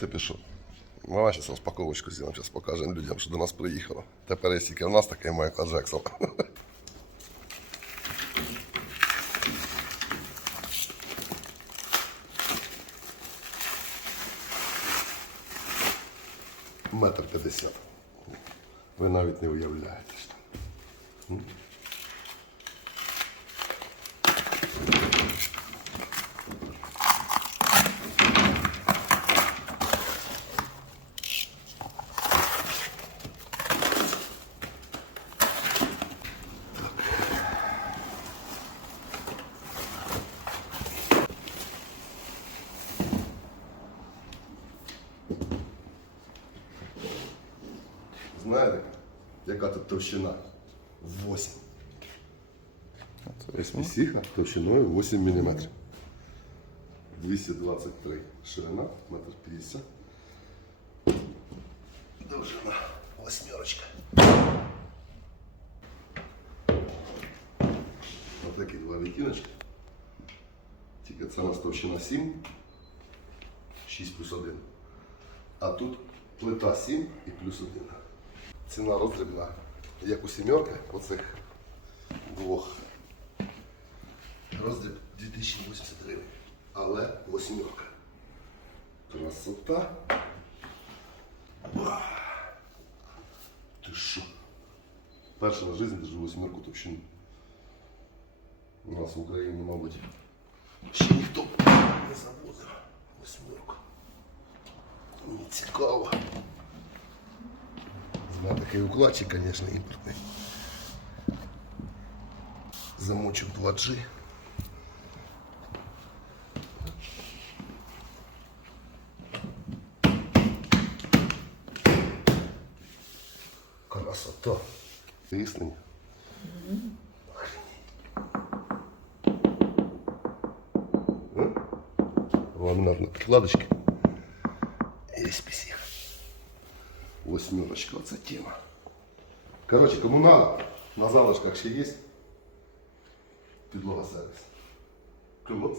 Ти пішов. Давай зараз розпаковочку зробимо, зараз покажемо людям, що до нас приїхало. Тепер є тільки в нас такий Майкл Джексон. Метр п'ятдесят. Ви навіть не уявляєте. Знаєте, яка тут товщина? 8. SPC товщиною 8 мм. 223 ширина, метр 50. Довжина восьмерочка. Ось такі два відтіночки. Тільки це нас товщина 7, 6 плюс 1. А тут плита 7 і плюс 1. Ціна роздрібна, як у сімерки, оцих двох. Роздріб 2080 гривень. Але восьмерка. Красота. Ва. Ти що? Перша на житті держу восьмерку товщину. У нас в Україні, мабуть, ще ніхто не заводив восьмерку. Цікаво. Знаю такий укладчик, звісно, імпортний. Замочок 2G. Красота. Тиснень. Ламинарные прикладочки. И спасибо. Восьмерочка, оце тема. Короче, кому надо, на залишках ще є. Підлога сервіс. Клювоц.